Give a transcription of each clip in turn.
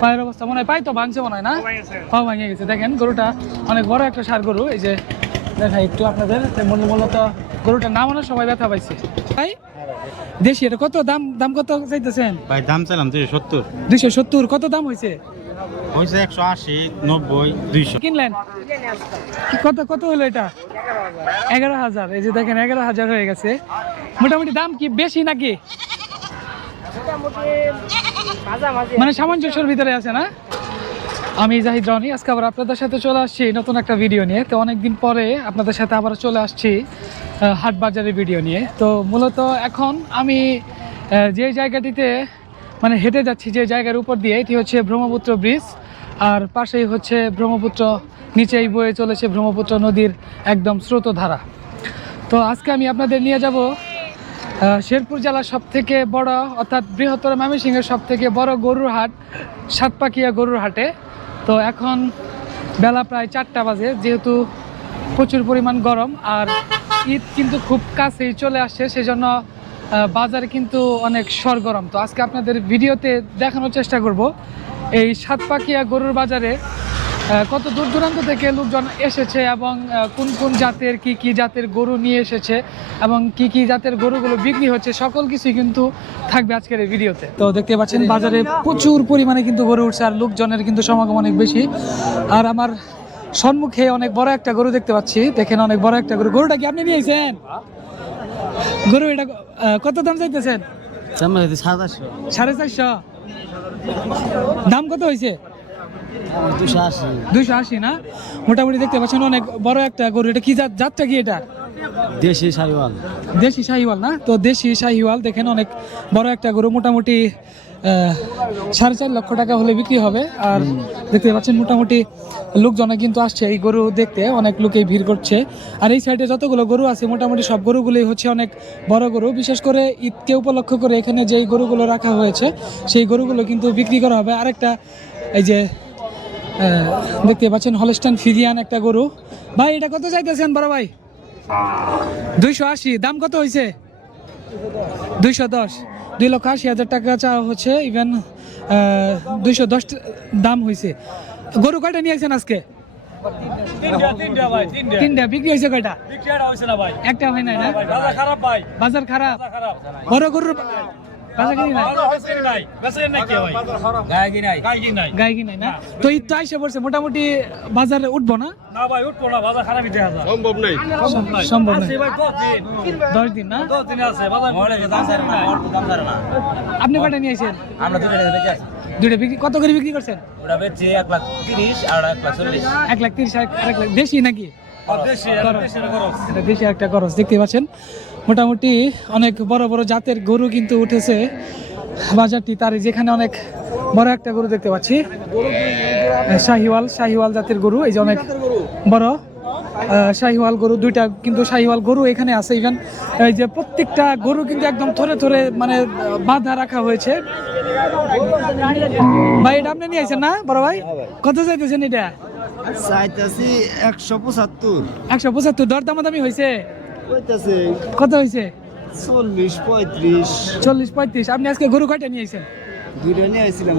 পায়ের অবস্থা মনে হয় পাই তো ভাঙছে মনে হয় না, পাও ভাঙে গেছে। দেখেন গরুটা অনেক বড় একটা ষাঁড় গরু, এই যে দেখাই একটু আপনাদের। মূলত গরুটার নামানোর সময় ব্যথা পাইছে। ভাই দেশি এটা কত দাম, দাম কত চাইতেছেন ভাই? দাম চাইলাম 270। 270 কত দাম হয়েছে? হয়েছে 180, 90, 200। কিনলেন কত কত হলো এটা? 11,000। এই যে দেখেন 11,000 হয়ে গেছে। মোটামুটি দাম কি বেশি নাকি মানে সামঞ্জস্যের ভিতরে আছে না? আমি জাহিদ রনি, আজকে আবার আপনাদের সাথে চলে আসছি নতুন একটা ভিডিও নিয়ে। তো অনেকদিন পরে আপনাদের সাথে আবার চলে আসছি হাট বাজারের ভিডিও নিয়ে। তো মূলত এখন আমি যে জায়গাটিতে মানে হেঁটে যাচ্ছি, যে জায়গার উপর দিয়ে, এটি হচ্ছে ব্রহ্মপুত্র ব্রিজ। আর পাশেই হচ্ছে ব্রহ্মপুত্র, নিচেই বয়ে চলেছে ব্রহ্মপুত্র নদীর একদম স্রোতধারা। তো আজকে আমি আপনাদের নিয়ে যাব শেরপুর জেলার সবথেকে বড় অর্থাৎ বৃহত্তর ময়মনসিংহের সবথেকে বড় গরুর হাট, সাতপাকিয়া গরুর হাটে। তো এখন বেলা প্রায় 4টা বাজে, যেহেতু প্রচুর পরিমাণ গরম আর ঈদ কিন্তু খুব কাছেই চলে আসছে, সেজন্য বাজার কিন্তু অনেক সরগরম। তো আজকে আপনাদের ভিডিওতে দেখানোর চেষ্টা করব এই সাতপাকিয়া গরুর বাজারে কত দূর দূরান্ত থেকে লোকজন এসেছে এবং কোন কোন জাতের কি জাতের গরু নিয়ে এসেছে এবং কি জাতের গরুগুলো বিক্রি হচ্ছে, সকল কিছুই কিন্তু থাকবে আজকের এই ভিডিওতে। তো দেখতে পাচ্ছেন বাজারে প্রচুর পরিমাণে কিন্তু গরু উঠছে আর লোকজনের কিন্তু সমাগম অনেক বেশি। আর আমার সম্মুখে অনেক বড় একটা গরু দেখতে পাচ্ছি, দেখেন অনেক বড় একটা গরু। গরুটা কি আপনি নিয়েছেন? গরু এটা কত দাম চাইতেছেন? 450। দাম কত হয়েছে? 280 না? মোটামুটি দেখতে পাচ্ছেন অনেক বড় একটা গরু। এটা কি জাতটা কি? এটা দেশি শাহিওয়াল। দেশি শাহিওয়াল না? তো দেশি শাহিওয়াল দেখেন অনেক বড় একটা গরু, মোটামুটি 4.5 লক্ষ টাকা হলে বিক্রি হবে। আর দেখতে পাচ্ছেন মোটামুটি লোকজনে কিন্তু আসছে এই গরু দেখতে, অনেক লোকেই ভিড় করছে। আর এই সাইডে যতগুলো গরু আছে মোটামুটি সব গরুগুলোই হচ্ছে অনেক বড় গরু। বিশেষ করে ঈদকে উপলক্ষ করে এখানে যেই গরুগুলো রাখা হয়েছে সেই গরুগুলো কিন্তু বিক্রি করা হবে। আরেকটা এই যে দেখতে পাচ্ছেন হলস্টাইন ফ্রিজিয়ান একটা গরু। ভাই এটা কত চাইতেছেন বড় ভাই? 280। দাম কত হয়েছে? 210। 2,80,000 টাকা চাওয়া হচ্ছে, ইভেন 210 দাম হয়েছে। গরু কয়টা নিয়েছেন আজকে? তিনটা। বিক্রি হয়েছে কয়টা? একটা হয় নাই না? বাজার খারাপ। বড় গরুর তো ঈদ তো আইসা পড়ছে, মোটামুটি বাজারে উঠবো না? সম্ভব নাই। 10 দিন না? আপনি কয়টা নিয়েছেন? দুইটা বিক্রি। কত করে বিক্রি করছেন? 1,30,000 আর 1,40,000। 1,30,000 আর 1,00,000 দেশি নাকি? দেশি একটা খরচ। দেখতে পাচ্ছেন মোটামুটি অনেক বড় বড় জাতের গরু কিন্তু উঠেছে বাজারটি। তার যেখানে অনেক বড় একটা গরু দেখতে পাচ্ছি, শাহিওয়াল জাতের গরু। এই যে অনেক বড় শাহিওয়াল গরু, দুইটা কিন্তু শাহিওয়াল গরু এখানে আছে। ইভেন এই যে প্রত্যেকটা গরু কিন্তু একদম থরে মানে বাঁধা রাখা হয়েছে। ভাই এটা আপনি নিয়েছেন না বড় ভাই? কত চাইতেছেন এটা? চাইতেছি 175। 175। দরদামাদামি হয়েছে? কত হয়েছে? 40-35। আপনি আজকে গরু কয়টা নিয়েছেন? দুইটা নিয়ে আসছিলাম।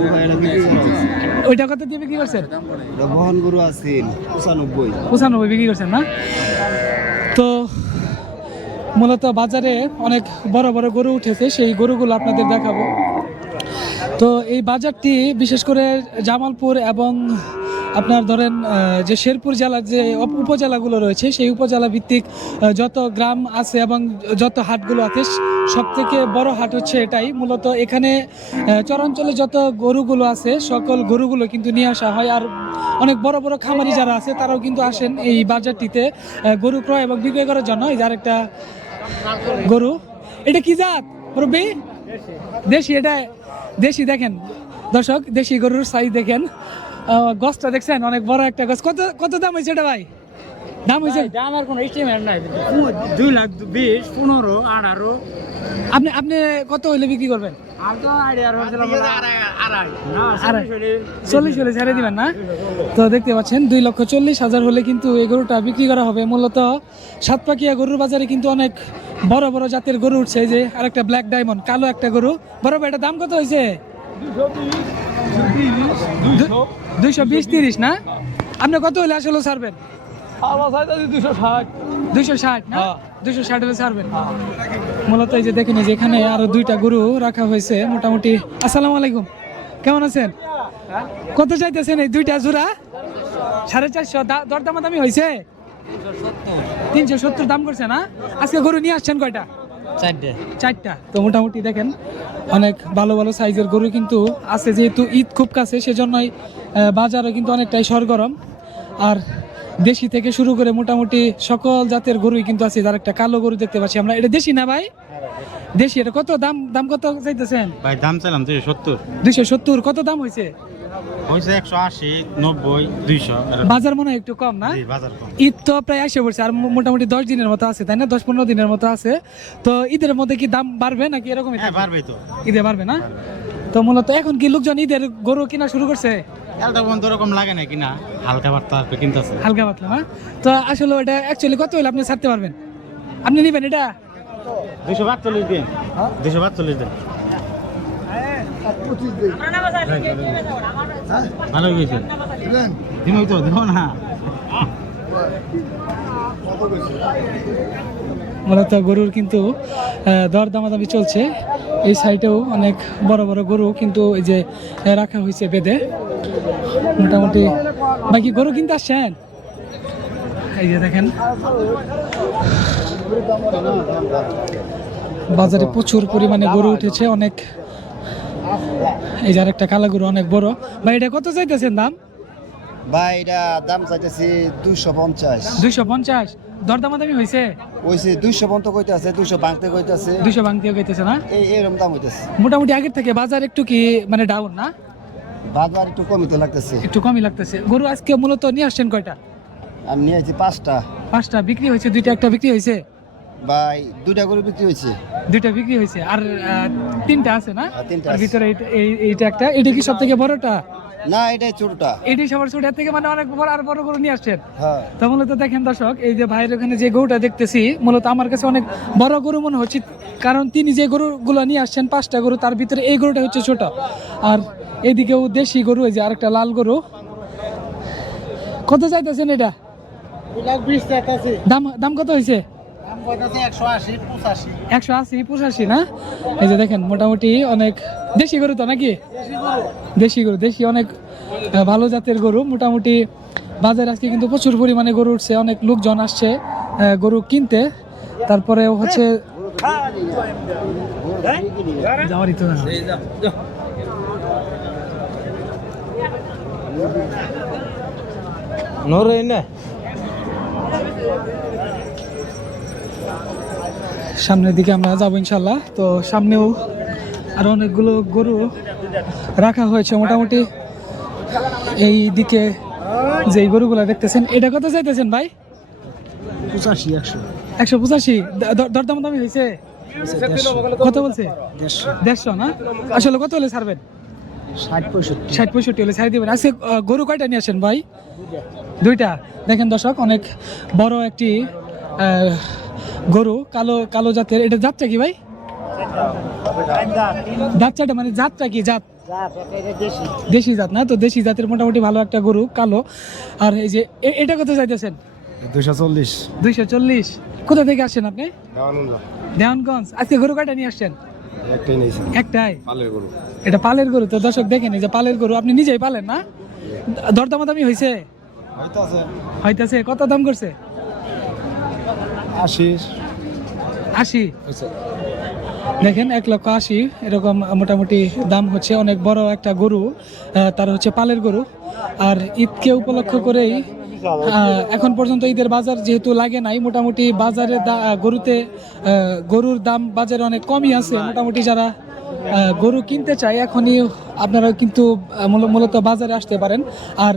ওইটা কত দিয়ে বিক্রি করছেন? বহন গরু আছে 95 বিক্রি করছেন না? তো মূলত বাজারে অনেক বড় বড় গরু উঠেছে, সেই গরুগুলো আপনাদের দেখাবো। তো এই বাজারটি বিশেষ করে জামালপুর এবং আপনার ধরেন যে শেরপুর জেলার যে উপজেলাগুলো রয়েছে সেই উপজেলা ভিত্তিক যত গ্রাম আছে এবং যত হাটগুলো আছে সব থেকে বড় হাট হচ্ছে এটাই। মূলত এখানে চরাঞ্চলে যত গরুগুলো আছে সকল গরুগুলো কিন্তু নিয়ে আসা হয়। আর অনেক বড় বড় খামারি যারা আছে তারাও কিন্তু আসেন এই বাজারটিতে গরু ক্রয় এবং বিক্রয় করার জন্য। এই যার একটা গরু, এটা কি জাত মুরব্বি? দেশি। এটা দেশি। দেখেন দর্শক দেশি গরুর সাইজ দেখেন, গছটা দেখছেন অনেক বড় একটা গছ। কত দাম হয়েছে এটা ভাই? দাম হয়েছে? আমার কোনো এস্টিমেট নাই। 2,20,000, 15, 18। আপনি কত হইলে বিক্রি করবেন? আমি তো আইডিয়া হচ্ছিলাম 40 হলে ছেড়ে দিবেন না? তো দেখতে পাচ্ছেন 2,40,000 হলে কিন্তু এই গরুটা বিক্রি করা হবে। মূলত সাতপাকিয়া গরুর বাজারে কিন্তু অনেক বড় বড় জাতের গরু উঠছে। যে আরেকটা ব্ল্যাক ডায়মন্ড, কালো একটা গরু। বড় ভাই এটা দাম কত হয়েছে? 220-30 না? আপনি কত হলে আসলে ছাড়বেন? 260 না? 260 হলে ছাড়বেন। মূলত এই যে দেখেন এই যে এখানে আরো দুইটা গরু রাখা হয়েছে মোটামুটি। আসসালামু আলাইকুম, কেমন আছেন? কত চাইতেছেন এই দুইটা জোড়া? 450। দরদামাদামি হয়েছে? 370 দাম করছে না? আজকে গরু নিয়ে আসছেন কয়টা? 4টা। তো মোটামুটি দেখেন অনেক ভালো ভালো সাইজের গরু কিন্তু আছে, যেহেতু ঈদ খুব কাছে সেজন্যই বাজারে কিন্তু অনেকটাই সরগরম। আর দেশি থেকে শুরু করে মোটামুটি সকল জাতের গরুই কিন্তু আছে। যার একটা কালো গরু দেখতে পাচ্ছি আমরা, এটা দেশি না ভাই? দেশি। এটা কত দাম? দাম কত চাইতেছেন ভাই দাম চাইলাম 270। 270। কত দাম হয়েছে? হয়েছে 180, 90, 200। বাজার মনে হয় একটু কম না? বাজার কম। ঈদ তো প্রায় আসে পড়ছে, আর মোটামুটি 10 দিনের মতো আছে, তাই না? 10-15 দিনের মতো আছে। তো ঈদের মধ্যে কি দাম বাড়বে নাকি এরকমই থাকবে? বাড়বে তো, ঈদে বাড়বে না? তো মূলত এখন কি লোকজন ঈদের গরু কিনা শুরু করছে? এলটা পর্যন্ত ওরকম লাগে না কিনা, হালকা বার্তা কিনতেছে। হালকা পাতলা না? তো আসলে ওটা অ্যাকচুয়ালি কত হলে আপনি ছাড়তে পারবেন? আপনি নেবেন এটা? 245 দিন, 245 দিন। ভালো হয়েছে, দিন হইতো দেবো না। মূলত গরুর কিন্তু দর দামাদামি চলছে। এই সাইডেও অনেক বড় বড় গরু কিন্তু এই যে রাখা হয়েছে বেঁধে। মোটামুটি বাকি গরু কিনতে আসছেন? এই যে দেখেন বাজারে প্রচুর পরিমাণে গরু উঠেছে অনেক। এই যে আরেকটা কালো গরু অনেক বড়। ভাই এটা কত চাইতেছেন দাম? ভাই এটা দাম চাইতেছি 250। 250। দরদামাদামি হয়েছে? ওইছে 200 পর্যন্ত কইতাছে, 200 ভাঙতে কইতাছে, 200 ভাঙতে কইতেছে না? এরকম দাম হইতাছে। মোটামুটি আগের থেকে বাজার একটু কি মানে ডাউন না? বাজার একটু কমিতে লাগতেছে। একটু কমই লাগতেছে। গরু আজকে মূলত নিয়ে আসছেন কয়টা? আমি নিয়ে আইছি 5টা। 5টা বিক্রি হয়েছে? 2টা একটা বিক্রি হয়েছে? ভাই 2টা গরু বিক্রি হয়েছে। 2টা বিক্রি হয়েছে, আর 3টা আছে না? আর 3টা আর আছে। ভিতরে এইটা একটা। এটা কি সব থেকে বড়টা? না, এটাই ছোটটা। এটাই সবার ছোট, এর থেকে মানে অনেক বড় আর বড় গরু নিয়ে আসছেন। হ্যাঁ। তো মূলত দেখেন দর্শক, এই যে ভাইয়ের ওখানে যে গরুটা দেখতেছি মূলত আমার কাছে অনেক বড় গরু মনে হচ্ছে, কারণ তিনি যে গরুগুলো নিয়ে আসছেন 5টা গরু, তার ভিতরে এই গরুটা হচ্ছে ছোট। আর এদিকেও দেশি গরু, এই যে আরেকটা লাল গরু। কত চাইতেছেন এটা? 220 চাইতাছি। দাম কত হয়েছে? দাম কইতাছে 180, 85। 180-85 না? এই যে দেখেন মোটামুটি অনেক দেশি গরু তো নাকি? দেশি গরু, দেশি অনেক ভালো জাতের গরু। মোটামুটি বাজারে আজকে কিন্তু প্রচুর পরিমাণে গরু উঠছে, অনেক লোকজন আসছে গরু কিনতে। তারপরে হচ্ছে যাওয়ারই তো না। নরে না সামনের দিকে আমরা যাবো ইনশাল্লাহ। তো সামনেও আরো অনেকগুলো গরু রাখা হয়েছে মোটামুটি। এই দিকে যে গরুগুলো দেখতেছেন, এটা কত চাইতেছেন ভাই? 85, 185। দরদাম দামি হয়েছে? কত বলছে? 150 না? আসলে কত হলে ছাড়বেন? 60-65 হলে ছাড়ি দিবেন। আজকে গরু কয়টা নিয়ে আসেন ভাই? 2টা। দেখেন দর্শক, অনেক বড় একটি গরু, কালো কালো জাতের। এটা জাতটা কি ভাই? জাতটা মানে জাতটা কি? জাত দেশি জাত না? তো দেশি জাতের মোটামুটি ভালো একটা গরু কালো। আর এই যে এটা কত চাইতেছেন? 240। 240। কোথা থেকে আসছেন আপনি? দেওয়ানগঞ্জ। আজকে গরু কয়টা নিয়ে আসছেন? একটাই নিয়েছি। একটাই? পালের গরু। এটা পালের গরু। তো দর্শক দেখেন, এই যে পালের গরু, আপনি নিজেই পালেন না? দরদামাদামি হয়েছে? হইতাছে। কত দাম করছে? 80। দেখেন 1,80,000 এরকম মোটামুটি দাম হচ্ছে। অনেক বড় একটা গরু, তার হচ্ছে পালের গরু। আর ঈদকে উপলক্ষ করেই এখন পর্যন্ত ঈদের বাজার যেহেতু লাগে নাই, মোটামুটি বাজারে গরুর দাম বাজারে অনেক কমই আছে। মোটামুটি যারা গরু কিনতে চায় এখনই আপনারা কিন্তু মূলত বাজারে আসতে পারেন। আর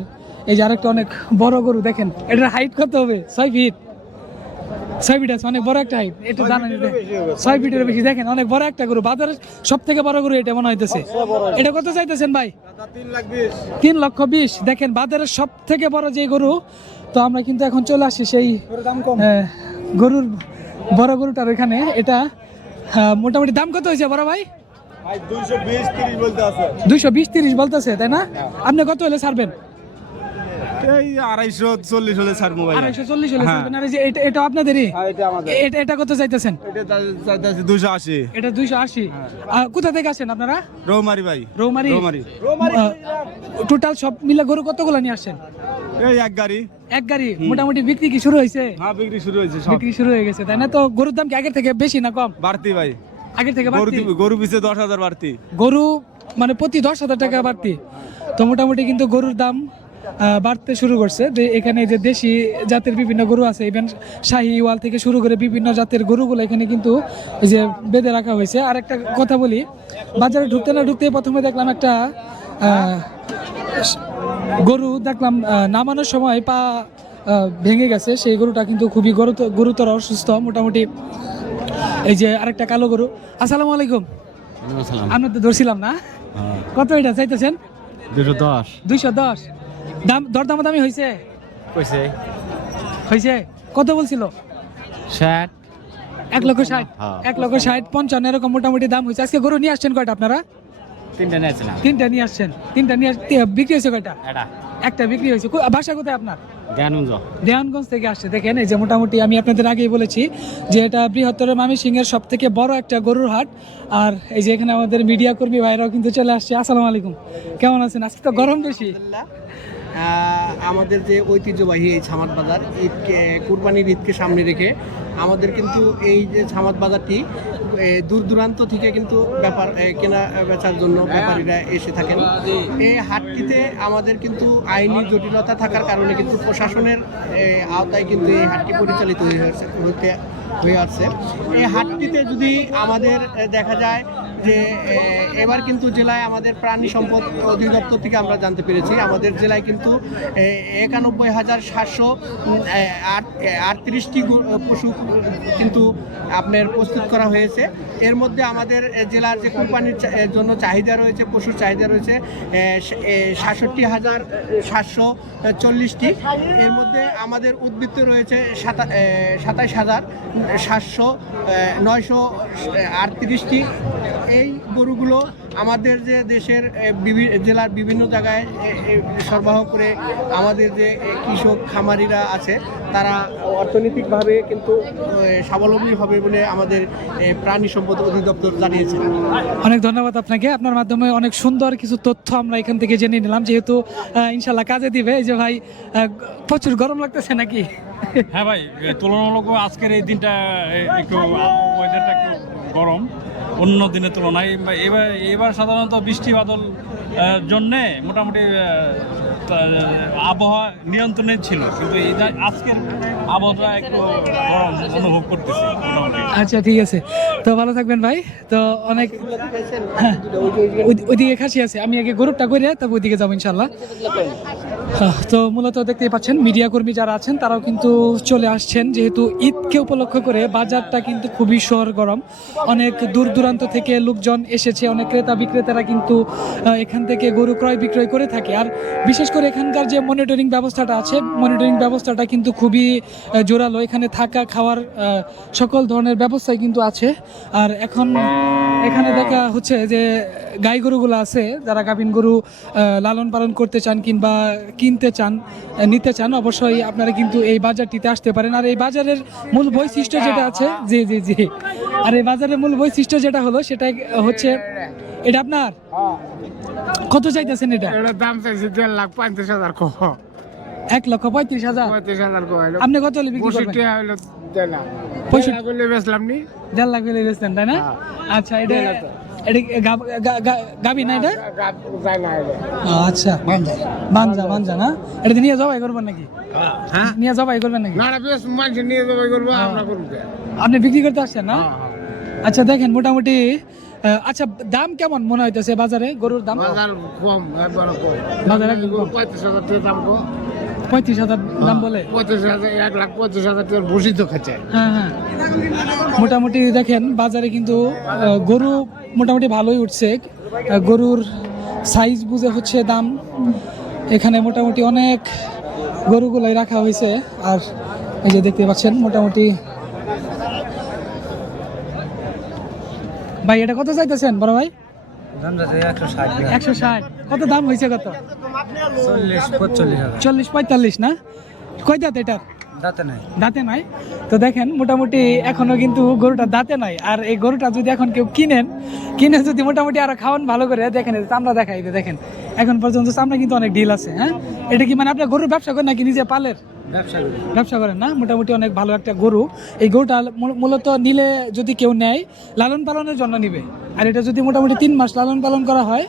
এই যে আরেকটা অনেক বড় গরু দেখেন, এটার হাইট কত হবে? 6 ফিট। 6 ফিট আছে, অনেক বড় একটা হাইট। একটু জানা নিতে 6 ফিটের বেশি। দেখেন অনেক বড় একটা গরু, বাজারের সব থেকে বড় গরু এটা মনে হইতেছে। এটা কত চাইতেছেন ভাই? 3,20,000। দেখেন বাজারের সব থেকে বড় যে গরু। তো আমরা কিন্তু এখন চলে আসি সেই গরুর বড় গরুটার ওইখানে। এটা মোটামুটি দাম কত হয়েছে বড় ভাই? 220-30 বলতেছে, তাই না? আপনি কত হলে ছাড়বেন? এই 240 হলে ছাড়বো ভাই। 240 হলে ছাড়বেন। আর এই যে এটা আপনাদেরই? এটা কত চাইতেছেন? এটা চাইতেছি 280। এটা 280। কোথা থেকে আসেন আপনারা? রৌমারি ভাই। রৌমারি। টোটাল সব মিলে গরু কতগুলো নিয়ে আসছেন? এই এক গাড়ি। এক গাড়ি। মোটামুটি বিক্রি কি শুরু হয়েছে? হ্যাঁ, বিক্রি শুরু হয়েছে সব। বিক্রি শুরু হয়ে গেছে, তাই না? তো গরুর দাম কি আগের থেকে বেশি না কম? বাড়তি ভাই। আগের থেকে বাড়তি? গরু পিছে 10,000 বাড়তি। গরু মানে প্রতি 10,000 টাকা বাড়তি। তো মোটামুটি কিন্তু গরুর দাম বাড়তে শুরু করছে। এখানে যে দেশি জাতের বিভিন্ন গরু আছে, ইভেন শাহিওয়াল থেকে শুরু করে বিভিন্ন জাতের গরুগুলো এখানে কিন্তু এই যে বেঁধে রাখা হয়েছে। আর একটা কথা বলি, বাজারে ঢুকতে না ঢুকতে প্রথমে দেখলাম একটা গরু দেখলাম নামানোর সময় পা ভেঙে গেছে। সেই গরুটা কিন্তু খুবই গুরুতর অসুস্থ মোটামুটি। এই যে আরেকটা কালো গরু। আসসালামু আলাইকুম। আমরা তো ধরছিলাম না। কত এটা চাইতেছেন? 210। 210। দরদামাদামি হয়েছে? হয়েছে। কত বলছিল? 60। 1,60,000। 1,60,000, 55 এরকম মোটামুটি দাম হয়েছে। আজকে গরু নিয়ে আসছেন কয়টা আপনারা? 3টা নিয়েছিলাম। 3টা নিয়ে আসছেন। 3টা নিয়ে বিক্রি হয়েছে কয়টা? একটা বিক্রি হয়েছে। বাসা কোথায় আপনার? দেওয়ানগঞ্জ থেকে আসছে। দেখেন এই যে মোটামুটি আমি আপনাদের আগেই বলেছি যে এটা বৃহত্তর ময়মনসিংহের সব থেকে বড় একটা গরুর হাট। আর এই যে এখানে আমাদের মিডিয়া কর্মী ভাইরাও কিন্তু চলে আসছে। আসসালামু আলাইকুম, কেমন আছেন? আজকে তো গরম বেশি। আমাদের যে ঐতিহ্যবাহী এই ছামাদ বাজার, ঈদকে কুরবানির ঈদকে সামনে রেখে আমাদের কিন্তু এই যে ছামাদ বাজারটি দূর দূরান্ত থেকে কিন্তু কেনা বেচার জন্য ব্যাপারীরা এসে থাকেন। এই হাটটিতে আমাদের কিন্তু আইনি জটিলতা থাকার কারণে কিন্তু প্রশাসনের আওতায় কিন্তু এই হাটটি পরিচালিত হয়ে আসছে। এই হাটটিতে যদি আমাদের দেখা যায় যে এবার কিন্তু জেলায় আমাদের প্রাণী সম্পদ অধিদপ্তর থেকে আমরা জানতে পেরেছি আমাদের জেলায় কিন্তু 91,738টি পশু কিন্তু আপনার প্রস্তুত করা হয়েছে। এর মধ্যে আমাদের জেলার যে কোরবানির জন্য চাহিদা রয়েছে, পশুর চাহিদা রয়েছে 66,740টি। এর মধ্যে আমাদের উদ্বৃত্ত রয়েছে 27,938টি। এই গরুগুলো আমাদের যে দেশের জেলার বিভিন্ন জায়গায় সরবরাহ করে আমাদের যে কৃষক খামারিরা আছে তারা অর্থনৈতিকভাবে কিন্তু স্বাবলম্বী হবে বলে আমাদের প্রাণী সম্পদ অধিদপ্তর জানিয়েছে। অনেক ধন্যবাদ আপনাকে। আপনার মাধ্যমে অনেক সুন্দর কিছু তথ্য আমরা এখান থেকে জেনে নিলাম, যেহেতু ইনশাল্লাহ কাজে দিবে। এই যে ভাই প্রচুর গরম লাগতেছে নাকি? হ্যাঁ ভাই, তুলনামূলক আজকের এই দিনটা একটু ওয়েদারটা একটু গরম অন্য দিনের তুলনায়। এবার সাধারণত বৃষ্টি বাদল জন্যে মোটামুটি আবহাওয়া নিয়ন্ত্রণে ছিল, কিন্তু আজকের আবহাওয়া একটু গরম অনুভব করতেছি মোটামুটি। আচ্ছা, ঠিক আছে। তো ভালো থাকবেন ভাই। তো অনেক ওইদিকে খাসি আছে, আমি আগে গরুরটা করে তবে ওইদিকে যাবো ইনশাল্লাহ। তো মূলত দেখতেই পাচ্ছেন মিডিয়া কর্মী যারা আছেন তারাও কিন্তু চলে আসছেন, যেহেতু ঈদকে উপলক্ষ করে বাজারটা কিন্তু খুবই গরম। অনেক দূর দূরান্ত থেকে লোকজন এসেছে, অনেক ক্রেতা বিক্রেতারা কিন্তু এখান থেকে গরু ক্রয় বিক্রয় করে থাকে। আর বিশেষ করে এখানকার যে মনিটরিং ব্যবস্থাটা আছে, মনিটরিং ব্যবস্থাটা কিন্তু খুবই জোরালো। এখানে থাকা খাওয়ার সকল ধরনের ব্যবস্থাই কিন্তু আছে। আর এখন এখানে দেখা হচ্ছে যে গাই গরুগুলো আছে, যারা গাভীন গরু লালন পালন করতে চান কিংবা কিনতে চান, নিতে চান, অবশ্যই আপনারা কিন্তু এই বাজারটিতে আসতে পারেন। আর এই বাজারের মূল বৈশিষ্ট্য যেটা আছে, জি জি জি, আর এই বাজারের মূল বৈশিষ্ট্য যেটা হলো সেটা হচ্ছে, এটা আপনার কত চাইতেছেন? এটা দাম চাইছে 1,35,000। 1,35,000। 35,000 আপনি কত হলে বিক্রি করবেন? 65 বেচলাম নি। 1.5 লাখ হলে বেচতেন, তাই না? আচ্ছা, এটা গাবি না? এটা আচ্ছা, বাঞ্জা না? এটা নিয়ে জবাই করবেন নাকি? হ্যাঁ, নিয়ে জবাই করবেন নাকি? না বেশ মানুষ নিয়ে জবাই করবো, আমরা করবো। আপনি বিক্রি করতে আসছেন না? আচ্ছা, দেখেন মোটামুটি আচ্ছা দাম কেমন মনে হইতেছে বাজারে গরুর দাম? বাজার কম, একবার কম। বাজারে 35,000 টাকা দাম কম। 35,000 দাম বলে? 35,000, 1,25,000 টাকা ভূষিত খাচ্ছে। হ্যাঁ হ্যাঁ, মোটামুটি দেখেন বাজারে কিন্তু গরু মোটামুটি ভালোই উঠছে। গরুর সাইজ বুঝে হচ্ছে দাম। এখানে মোটামুটি অনেক গরুগুলাই রাখা হয়েছে। আর এই যে দেখতে পাচ্ছেন মোটামুটি। ভাই এটা কত চাইতেছেন বড় ভাই? 160। কত দাম হয়েছে কত? 40-45 না? কয় দাঁত এটার? দাঁতে নাই। তো দেখেন মোটামুটি এখনো কিন্তু গরুটা দাঁতে নাই। আর এই গরুটা যদি এখন কেউ কিনে যদি মোটামুটি আরো খাওয়ান ভালো করে, দেখেন চামড়া দেখাই দেখেন এখন পর্যন্ত চামড়া কিন্তু অনেক ঢিল আছে। হ্যাঁ, এটা কি মানে আপনার গরুর ব্যবসা করেন নাকি নিজে পালের? ব্যবসা করেন না? মোটামুটি অনেক ভালো একটা গরু। এই গরুটা মূলত নিলে যদি কেউ নেয় লালন পালনের জন্য নিবে। আর এটা যদি মোটামুটি 3 মাস লালন পালন করা হয়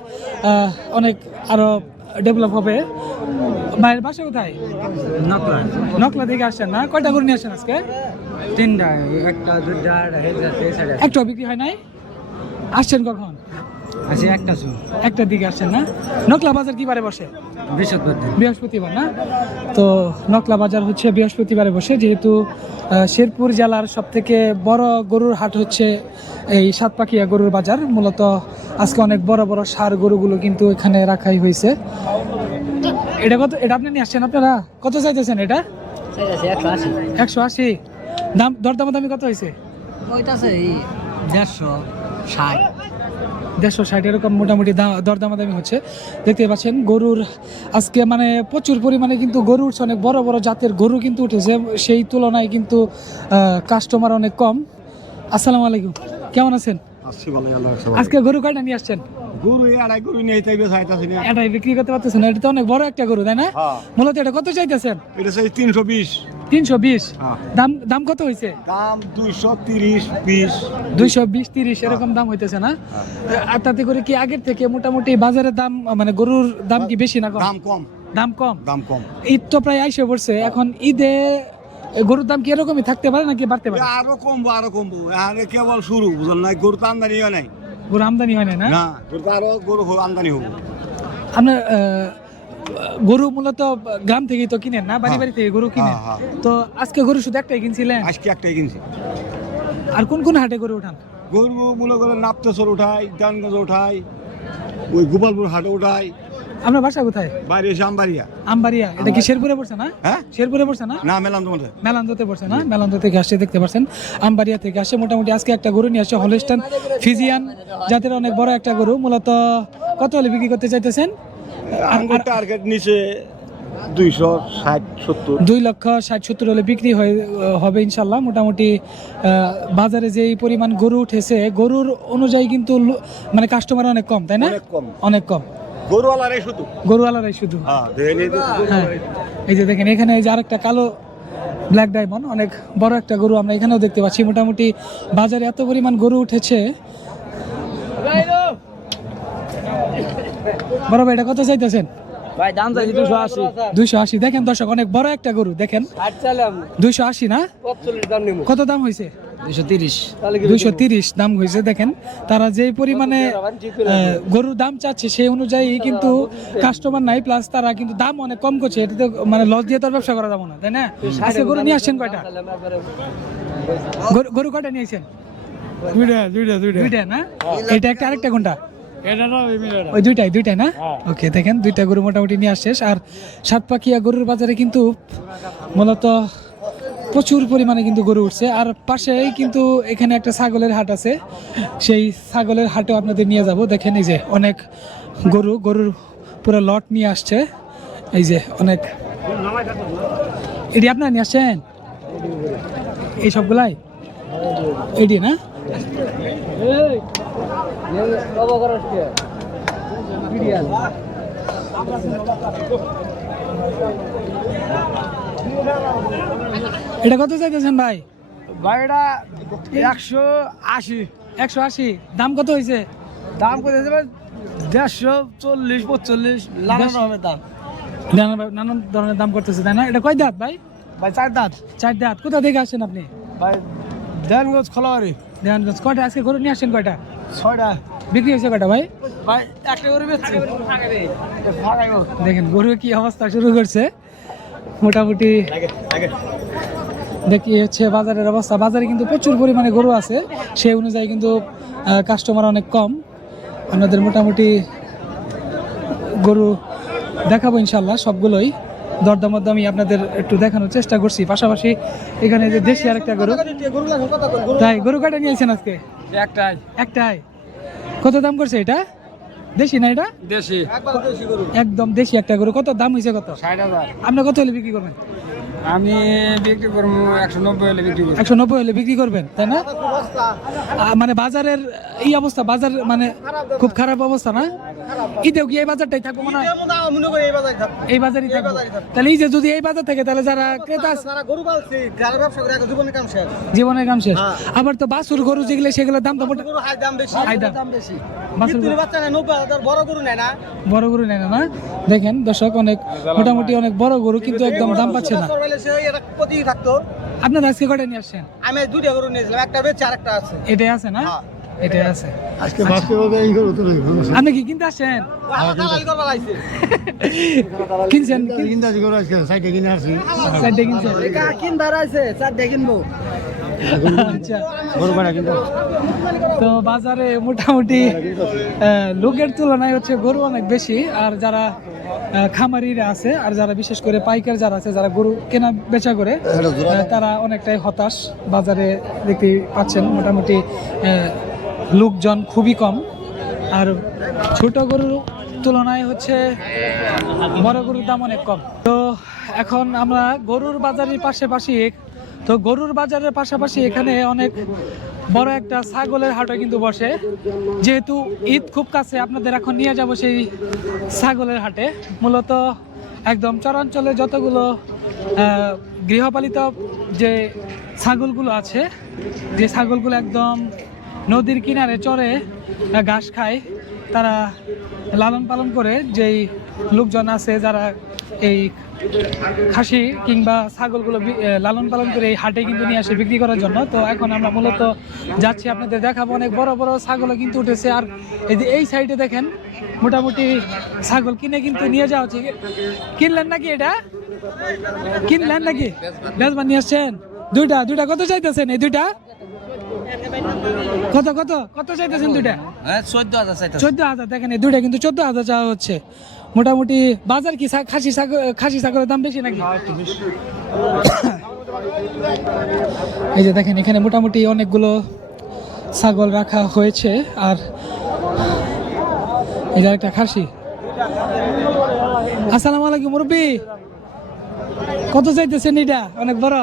অনেক আরো ডেভেলপ হবে। ভাইয়ের বাসা কোথায়? নকলা থেকে আসছেন না? কয়টা গরু নিয়ে আসছেন আজকে? 3টা, একটা 2টা, একটা বিক্রি হয় নাই? আসছেন কখন? আছে একটা শু একটার দিকে আসছেন না? নকলা বাজার কি বারে বসে? বৃহস্পতিবার না? তো নকলা বাজার হচ্ছে বৃহস্পতিবারে বসে, যেহেতু শেরপুর জেলার সব থেকে বড় গরুর হাট হচ্ছে এই সাতপাখিয়া গরুর বাজার। মূলত আজকে অনেক বড় বড় ষাঁড় গরুগুলো কিন্তু এখানে রাখাই হয়েছে। এটা কত? এটা আপনি নিয়ে আসছেন? আপনারা কত চাইতেছেন এটা? 180। দাম দরদামাদামি কত হয়েছে? 150-60 এরকম মোটামুটি দরদামাদামি হচ্ছে। দেখতে পাচ্ছেন গরুর আজকে মানে প্রচুর পরিমাণে কিন্তু গরু উঠছে, অনেক বড় বড় জাতের গরু কিন্তু উঠেছে। সেই তুলনায় কিন্তু কাস্টমার অনেক কম। আসসালামু আলাইকুম, কেমন আছেন? আজকে গরু কয়টা নিয়ে আসছেন? এটাই বিক্রি করতে পারতেছেন? এটা তো অনেক বড় একটা গরু, তাই না? মূলত এটা কত চাইতেছেন? 320। দাম কত হয়েছে? দাম 230-20। 220-30 এরকম দাম হইতেছে না? আর তাতে করে কি আগের থেকে মোটামুটি বাজারের দাম মানে গরুর দাম কি বেশি না কম? দাম কম। ঈদ তো প্রায় আইসে পড়ছে, এখন ঈদে গরুর দাম কি এরকমই থাকতে পারে নাকি বাড়তে পারে? আরো কমবো। কেবল শুরু, বুঝলেন না? গরু তো আমদানি হয় নাই। গরু আমদানি হয় না? না, আরো গরু আমদানি হবো। আপনার গরু মূলত গ্রাম থেকেই তো কিনেন না? বাড়ি থেকে গরু কিনেন? তো আজকে গরু শুধু একটাই কিনছিলেন? আজকে একটাই কিনছি। আর কোন কোন হাটে গরু উঠান? গরু মনে করে নাপতেশ্বর উঠাই, দানগঞ্জ উঠাই, ওই গোপালপুর হাটে উঠাই। আপনার বাসা কোথায়? বাইরে এসে আমবাড়িয়া। এটা কি শেরপুরে পড়ছে না? হ্যাঁ, শেরপুরে পড়ছে না? না, মেলান্দতে পড়ছে না? মেলান্দ থেকে আসছে, দেখতে পাচ্ছেন আমবাড়িয়া থেকে আসছে। মোটামুটি আজকে একটা গরু নিয়ে আসছে, হলস্টাইন ফিজিয়ান জাতের অনেক বড় একটা গরু। মূলত কত হলে বিক্রি করতে চাইতেছেন? টার্গেট নিচে 260-70। 2,60,70 হলে বিক্রি হবে ইনশাল্লাহ। মোটামুটি বাজারে যে পরিমাণ গরু উঠেছে, গরুর অনুযায়ী কিন্তু মানে কাস্টমার অনেক কম, তাই না? অনেক কম। গরুওয়ালারাই শুধু। হ্যাঁ, এই যে দেখেন এখানে এই যে আরেকটা কালো ব্ল্যাক ডায়মন্ড, অনেক বড় একটা গরু আমরা এখানেও দেখতে পাচ্ছি। মোটামুটি বাজারে এত পরিমাণ গরু উঠেছে। বড় ভাই, এটা কত চাইতেছেন? ভাই দাম চাইছি 280। 280। দেখেন দর্শক, অনেক বড় একটা গরু, দেখেন 280 না? কত দাম হয়েছে? 230 দাম হয়েছে। দেখেন তারা যে পরিমাণে গরুর দাম চাচ্ছে সেই অনুযায়ী কিন্তু কাস্টমার নাই, প্লাস তারা কিন্তু দাম অনেক কম করছে। এটা তো মানে লস দিয়ে তো ব্যবসা করা যাবে না, তাই না? আজকে গরু নিয়ে আসছেন কয়টা? গরু কয়টা নিয়েছেন? দুইটা না? এটা একটা, আরেকটা কোনটা? ওই দুইটাই না? ওকে, দেখেন দুইটা গরু মোটামুটি নিয়ে আসছে। আর সাতপাখিয়া গরুর বাজারে কিন্তু মূলত প্রচুর পরিমাণে কিন্তু গরু উঠছে। আর পাশেই কিন্তু এখানে একটা ছাগলের হাট আছে, সেই ছাগলের হাটেও আপনাদের নিয়ে যাব। দেখেন এই যে অনেক গরুর পুরো লট নিয়ে আসছে। এই যে অনেক, এটি আপনারা নিয়ে আসছেন? এই সবগুলাই এটি না? এটা কত চাইতেছেন ভাই? এটা 180। 180। দাম কত হয়েছে? দাম কত হয়েছে? 140-45 হবে দাম। নানান ধরনের দাম করতেছে, তাই না? এটা কয় দাঁত ভাই? 4 দাঁত। 4 দাঁত। কোথা থেকে আসছেন আপনি? ভাই দেওয়ানগঞ্জ খোলাবাড়ি। দেওয়ানগঞ্জ। কয়টা আজকে গরু নিয়ে আসছেন? কয়টা? 6টা। বিক্রি হয়েছে কয়টা ভাই? ভাই একটা গরু বেচছি। দেখেন গরু কি অবস্থা শুরু করছে। মোটামুটি দেখি হচ্ছে বাজারের অবস্থা। বাজারে কিন্তু প্রচুর পরিমাণে গরু আছে, সেই অনুযায়ী কিন্তু কাস্টমার অনেক কম। আপনাদের মোটামুটি গরু দেখাবো ইনশাল্লাহ, সবগুলোই দরদামধ্যে আমি আপনাদের একটু দেখানোর চেষ্টা করছি। পাশাপাশি এখানে যে দেশি আরেকটা গরু। তাই গরু কাটা নিয়েছেন আজকে? একটাই। একটাই। কত দাম করছে এটা? দেশি না এটা? দেশি একদম দেশি একটা গরু। কত দাম হয়েছে কত? 60,000 আপনি কত হলে বিক্রি করবেন? আমি বিক্রি করবো 190 হলে বিক্রি করবো। 190 হলে বিক্রি করবেন, তাই না? মানে বাজারের এই অবস্থা, বাজার মানে খুব খারাপ অবস্থা না? ঈদেও কি এই বাজারটাই থাকবো মনে হয়? এই বাজারই থাকবো। তাহলে এই যে যদি এই বাজার থাকে তাহলে যারা ক্রেতা আছে, জীবনের কাম শেষ। আবার তো বাছুর গরু যেগুলো সেগুলোর দাম তো হাই দাম। বাছুর গরু বড় গরু নেয় না, না? দেখেন দর্শক, অনেক মোটামুটি অনেক বড় গরু কিন্তু একদম দাম পাচ্ছে না। আপনারা আজকে কয়টা নিয়ে আসছেন? আমি 2টা গরু নিয়েছিলাম, একটা বেচে আরেকটা আছে। এটাই আছে না? এটাই আছে। আজকে বাঁচতে হবে এই গরু তো নাই আপনি কি কিনতে আসছেন? কিনছেন? ইন্দাজি গরু আজকে সাইডে কিনে আসছি চারটে কিনছেন? কিনবার আছে, 4টা কিনবো। আচ্ছা। গরু ভাড়া কিনতে তো বাজারে মোটামুটি লোকের তুলনায় হচ্ছে গরু অনেক বেশি। আর যারা খামারিরা আছে আর যারা বিশেষ করে পাইকার যারা আছে, যারা গরু কেনা বেচা করে, তারা অনেকটাই হতাশ। বাজারে দেখতে পাচ্ছেন মোটামুটি লোকজন খুবই কম। আর ছোট গরুর তুলনায় হচ্ছে বড় গরুর দাম অনেক কম। তো এখন আমরা গরুর বাজারের পাশাপাশি এখানে অনেক বড় একটা ছাগলের হাটও কিন্তু বসে। যেহেতু ঈদ খুব কাছে, আপনাদের এখন নিয়ে যাব সেই ছাগলের হাটে। মূলত একদম চরাঞ্চলে যতগুলো গৃহপালিত যে ছাগলগুলো আছে, যে ছাগলগুলো একদম নদীর কিনারে চরে ঘাস খায়, তারা লালন পালন করে, যেই লোকজন আছে যারা এই খাসি কিংবা ছাগলগুলো লালন পালন করে এই হাটে কিন্তু নিয়ে আসে বিক্রি করার জন্য। তো এখন আমরা মূলত যাচ্ছি, আপনাদের দেখাবো। অনেক বড় বড় ছাগলও কিন্তু উঠেছে। আর এই সাইডে দেখেন মোটামুটি ছাগল কিনে কিন্তু নিয়ে যাওয়া হচ্ছে। কিনলেন নাকি? এটা কিনলেন নাকি? বেজবা নিয়ে আসছেন? দুইটা কত চাইতেছেন? এই দুইটা কত কত কত চাইতেছেন? দুইটা 14,000। দেখেন এই দুইটা কিন্তু 14,000 চাওয়া হচ্ছে। মোটামুটি বাজার কি খাসি ছাগলের দাম বেশি নাকি? এই যে দেখেন এখানে মোটামুটি অনেকগুলো ছাগল রাখা হয়েছে। আর এই যে একটা খাসি। আসসালামু আলাইকুম মুরব্বি, কত চাইতেছেন? এটা অনেক বড়।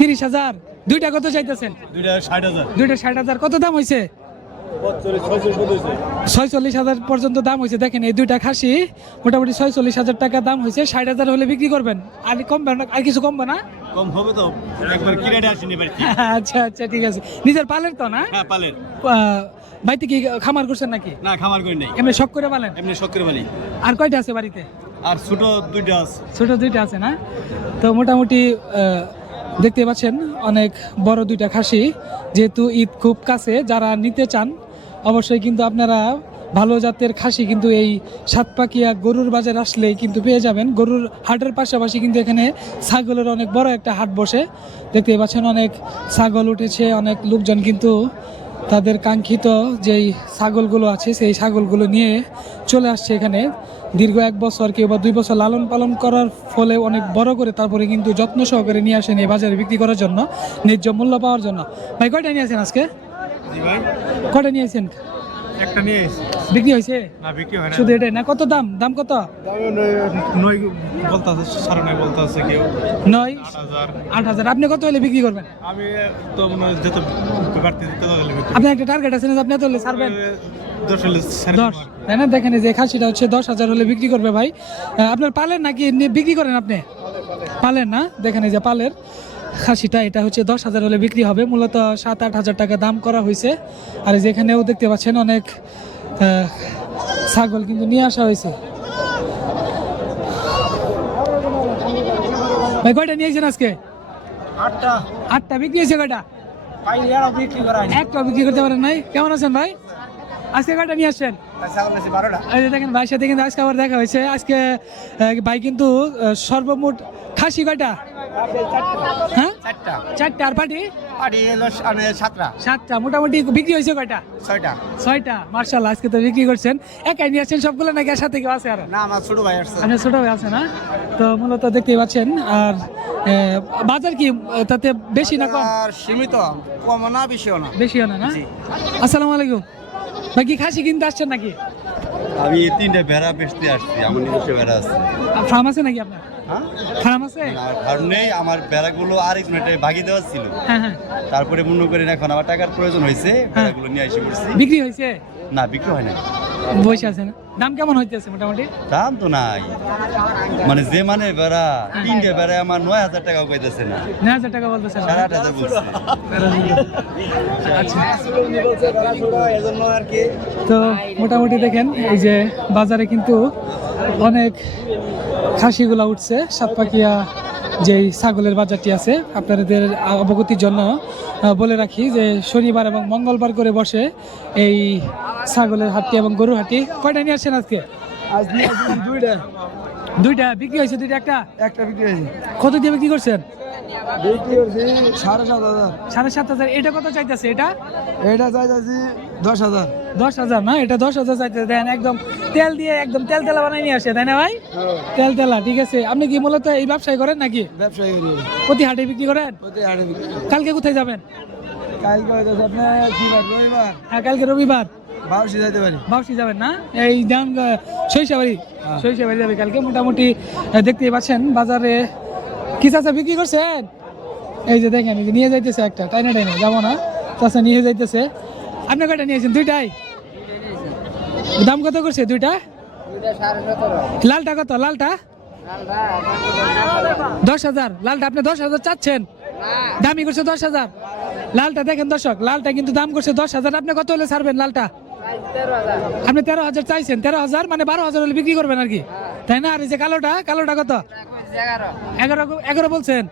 30,000। দুইটা কত চাইতেছেন? দুইটা 60,000 দুইটা 60,000। কত দাম হয়েছে? 46,000 পর্যন্ত দাম হয়েছে। দেখেন এই দুইটা খাসি মোটামুটি 46,000 টাকা দাম হয়েছে। 60,000 হলে বিক্রি করবেন? আর কমবে না? আর কিছু কমবে না? কম হবে তো, একবার কিনে আসেনি বাড়ি। আচ্ছা আচ্ছা, ঠিক আছে। নিজের পালের তো না? হ্যাঁ পালের। বাড়িতে কি খামার করছেন নাকি? না খামার করি নাই, এমনি শখ করে পালেন? এমনি শখ করে বালি। আর কয়টা আছে বাড়িতে? আর ছোট দুইটা আছে। ছোট দুইটা আছে না? তো মোটামুটি দেখতে পাচ্ছেন অনেক বড় দুইটা খাসি। যেহেতু ঈদ খুব কাছে, যারা নিতে চান অবশ্যই কিন্তু আপনারা ভালো জাতের খাসি কিন্তু এই সাতপাকিয়া গরুর বাজার আসলেই কিন্তু পেয়ে যাবেন। গরুর হাটের পাশাপাশি কিন্তু এখানে ছাগলের অনেক বড় একটা হাট বসে। দেখতে পাচ্ছেন অনেক ছাগল উঠেছে। অনেক লোকজন কিন্তু তাদের কাঙ্ক্ষিত যেই ছাগলগুলো আছে সেই ছাগলগুলো নিয়ে চলে আসছে এখানে। দীর্ঘ 1 বছর কেউ বা 2 বছর লালন পালন করার ফলে অনেক বড় করে তারপরে কিন্তু যত্ন সহকারে নিয়ে আসেন এই বাজারে বিক্রি করার জন্য, ন্যায্য মূল্য পাওয়ার জন্য। ভাই কয়টা নিয়ে আসেন আজকে? জি ভাই, কয়টা নিয়ে আসেন? একটা নিয়ে এসেছি। বিক্রি হয়েছে? না বিক্রি হয় না। শুধু এটাই না? কত দাম? দাম কত? নয় বলতাছে, 9.5 বলতাছে কেউ। 9, 8,000। 8,000। আপনি কত হলে বিক্রি করবেন? আমি তো মনে হয় যত বাড়তে দিতে লাগলে বিক্রি। আপনার একটা টার্গেট আছে না যে আপনি এত হলে ছাড়বেন? 10 হলে 10, তাই না? দেখেন এই যে খাসিটা হচ্ছে 10,000 হলে বিক্রি করবে ভাই। আপনার পালের নাকি বিক্রি করেন আপনি? পালের না? দেখেন এই যে পালের খাসিটা, এটা হচ্ছে 10,000 হলে বিক্রি হবে। মূলত 7-8 হাজার টাকা দাম করা হয়েছে। আর যেখানেও দেখতে পাচ্ছেন অনেক ছাগল কিন্তু নিয়ে আসা হয়েছে। ভাই কয়টা নিয়েছেন আজকে? 8টা বিক্রি হয়েছে। কয়টা? একটা বিক্রি করতে পারেন নাই? কেমন আছেন ভাই? আজকে কয়টা নিয়ে আসছেন? এই যে দেখেন ভাইয়ের সাথে কিন্তু আজকে আবার দেখা হয়েছে। আজকে ভাই কিন্তু সর্বমোট খাসি কয়টা? হ্যাঁ 4টা। আর পাটি? 7টা। মোটামুটি বিক্রি হয়েছে কয়টা? 6টা। মার্শাল্লাহ, আজকে তো বিক্রি করছেন। একাই নিয়ে আসছেন সবগুলো নাকি আর সাথে কেউ আছে? আর না, আমার ছোট ভাই আসছে। আপনার ছোট ভাই আছে না? তো মূলত দেখতেই পাচ্ছেন। আর বাজার কি তাতে বেশি না কম? সীমিত, কম না বেশিও না। বেশিও না, না? আসসালামু আলাইকুম। ভাই কি খাসি কিনতে আসছেন নাকি? আমি 3টা ভেড়া বেচতে আসছি, আমার নিজস্ব ভেড়া আছে। ফার্ম আছে নাকি আপনার? হ্যাঁ, ফার্ম আছে? আর ফার্ম নেই, আমার ভেড়াগুলো আরেকজনের ভাগি দেওয়া ছিল। হ্যাঁ হ্যাঁ। তারপরে মনে করেন এখন আমার টাকার প্রয়োজন হয়েছে, ভেড়াগুলো নিয়ে এসে পড়ছি। বিক্রি হয়েছে? না, বিক্রি হয় না। বসে আছে না? দাম কেমন হইতেছে মোটামুটি? দাম তো নাই, মানে যে মানে ভেড়া 3টা ভেড়া আমার 9,000 টাকাও পাইতেছে না, 9,000 টাকা বলতেছে না? 8,500 বলছে। তো মোটামুটি দেখেন এই যে বাজারে কিন্তু অনেক খাসিগুলা উঠছে। সাতপাকিয়া যেই ছাগলের বাজারটি আছে, আপনাদের অবগতির জন্য বলে রাখি যে শনিবার এবং মঙ্গলবার করে বসে এই ছাগলের হাটটি এবং গরুর হাটটি। কয়টা নিয়ে আসছেন আজকে? দুইটা বিক্রি হয়েছে? দুইটা? একটা বিক্রি হয়েছে। কত দিয়ে বিক্রি করছেন? বিক্রি করছি 7,500। 7,500। এটা কত চাইতেছে? এটা চাইতেছি 10,000। 10,000 না? এটা 10,000 চাইতে দেন। একদম তেল দিয়ে একদম তেল তেলা বানাই নিয়ে আসে, তাই না ভাই? তেল তেলা, ঠিক আছে। আপনি কি মূলত এই ব্যবসায় করেন নাকি? ব্যবসায়ী প্রতি হাটে বিক্রি করেন? প্রতি হাটে বিক্রি। কালকে কোথায় যাবেন? কালকে হয়তো আপনার কি বার, রবিবার। হ্যাঁ, কালকে রবিবার। বাউসি যাইতে পারি। বাউসি যাবেন না? এই দেন সরিষাবাড়ি। সরিষাবাড়ি যাবে কালকে। মোটামুটি দেখতেই পাচ্ছেন বাজারে কি চাচা বিক্রি করছেন? এই যে দেখেন, এই যে নিয়ে যাইতেছে একটা, টাইনে টাইনে যাবো না, চাচা নিয়ে যাইতেছে। আপনি কয়টা নিয়েছেন? দুইটাই? দাম কত করছে দুইটা? লালটা কত? লালটা 10,000। লালটা আপনি 10,000 চাচ্ছেন? দামি করছে 10,000। লালটা দেখেন দর্শক, লালটা কিন্তু দাম করছে 10,000। আপনি কত হলে ছাড়বেন লালটা? আপনি 13,000 চাইছেন। 13,000 মানে 12,000 হলে বিক্রি করবেন আর কি, তাই না? আর এই যে কালোটা কত? 11 বলছেন?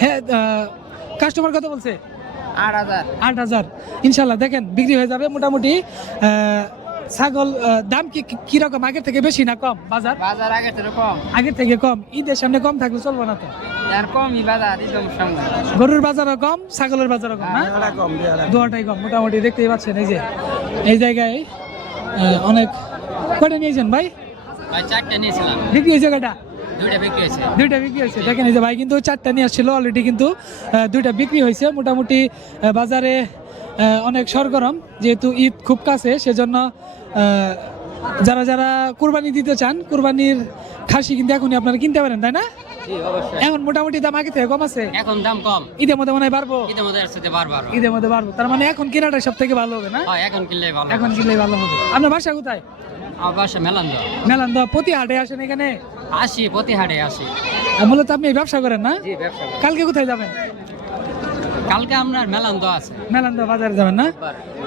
হ্যাঁ, কাস্টমার কত বলছে? 8,000। ইনশাল্লাহ দেখেন বিক্রি হয়ে যাবে মোটামুটি। ছাগল দাম কিরকম? আগের থেকে বেশি না কম? বাজার আগের থেকে কম। ঈদের সামনে কম থাকলে চলবো না তো? গরুর বাজারও কম, ছাগলের বাজারও কম না? দুটাই কম মোটামুটি। দেখতেই পাচ্ছেন এই যে এই জায়গায় অনেক। কয়টা নিয়েছেন ভাই? 4টা নিয়েছিলাম। বিক্রি হয়েছে কয়টা? 2টা বিক্রি হয়েছে। 2টা বিক্রি হয়েছে। দেখেন এই যে ভাই কিন্তু 4টা নিয়ে আসছিল অলরেডি, কিন্তু 2টা বিক্রি হয়েছে। মোটামুটি বাজারে অনেক সরগরম, যেহেতু ঈদ খুব কাছে, সেজন্য যারা যারা কুরবানি দিতে চান, কুরবানির খাসি কিন্তু এখনই আপনারা কিনতে পারেন, তাই না? এখন মোটামুটি দাম আগে থেকে কম আছে? এখন দাম কম। ঈদের মধ্যে মনে হয় বাড়বো? ঈদের মধ্যে এর সাথে বারবার। ঈদের মধ্যে বাড়বো, তার মানে এখন কেনাটা সব থেকে ভালো হবে না? হ্যাঁ, এখন কিনলেই ভালো। এখন কিনলেই ভালো হবে। আপনার বাসা কোথায়? আমার বাসা মেলান্দ। মেলান্দ। প্রতি হাটে আসেন এখানে? আসি, প্রতি হাটে আসি। মূলত আপনি এই ব্যবসা করেন না? জি, ব্যবসা করি। কালকে কোথায় যাবেন? কালকে আপনার মেলান্দ আছে। মেলান্দ বাজারে যাবেন না?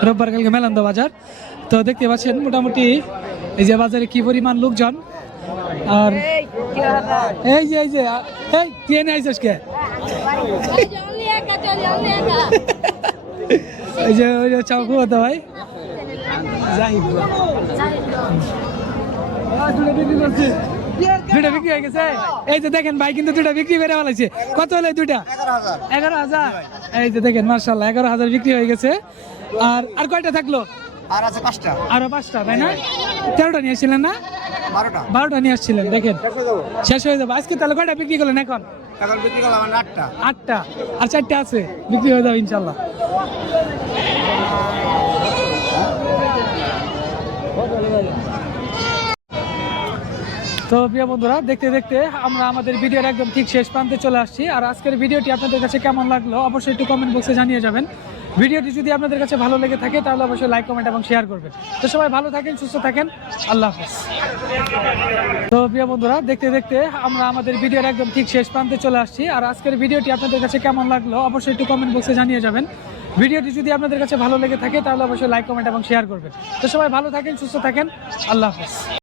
রোববার কালকে মেলান্দ বাজার। তো দেখতে পাচ্ছেন মোটামুটি এই যে বাজারে কি পরিমাণ লোকজন। আর এই যে এই কে নিয়ে আইসস কে? এই যে ওই যে চাকু হতো ভাই। দুইটা বিক্রি হয়ে গেছে। এই যে দেখেন ভাই কিন্তু 2টা বিক্রি করে ফেলাইছে। কত হলে 2টা? 11,000। এই যে দেখেন মাশাআল্লাহ 11,000 বিক্রি হয়ে গেছে। আর কয়টা থাকলো? আর আছে 5টা। আরো 5টা, তাই না? 13টা নিয়ে আসছিলেন না? 12টা নিয়ে আসছিলেন। দেখেন শেষ হয়ে যাবে আজকে। তাহলে কয়টা বিক্রি করলেন এখন? এখন বিক্রি করলাম 8টা। 8টা। আর 4টা আছে, বিক্রি হয়ে যাবে ইনশাল্লাহ। তো প্রিয় বন্ধুরা, দেখতে দেখতে আমরা আমাদের ভিডিওর একদম ঠিক শেষ প্রান্তে চলে আসছি। আর আজকের ভিডিওটি আপনাদের কাছে কেমন লাগলো অবশ্যই একটু কমেন্ট বক্সে জানিয়ে যাবেন। ভিডিওটি যদি আপনাদের কাছে ভালো লেগে থাকে তাহলে অবশ্যই লাইক, কমেন্ট এবং শেয়ার করবেন। তো সবাই ভালো থাকেন, সুস্থ থাকেন, আল্লাহ হাফেজ। তো প্রিয় বন্ধুরা, দেখতে দেখতে আমরা আমাদের ভিডিওর একদম ঠিক শেষ প্রান্তে চলে আসছি। আর আজকের ভিডিওটি আপনাদের কাছে কেমন লাগলো অবশ্যই একটু কমেন্ট বক্সে জানিয়ে যাবেন। ভিডিওটি যদি আপনাদের কাছে ভালো লেগে থাকে তাহলে অবশ্যই লাইক, কমেন্ট এবং শেয়ার করবেন। তো সবাই ভালো থাকেন, সুস্থ থাকেন, আল্লাহ হাফেজ।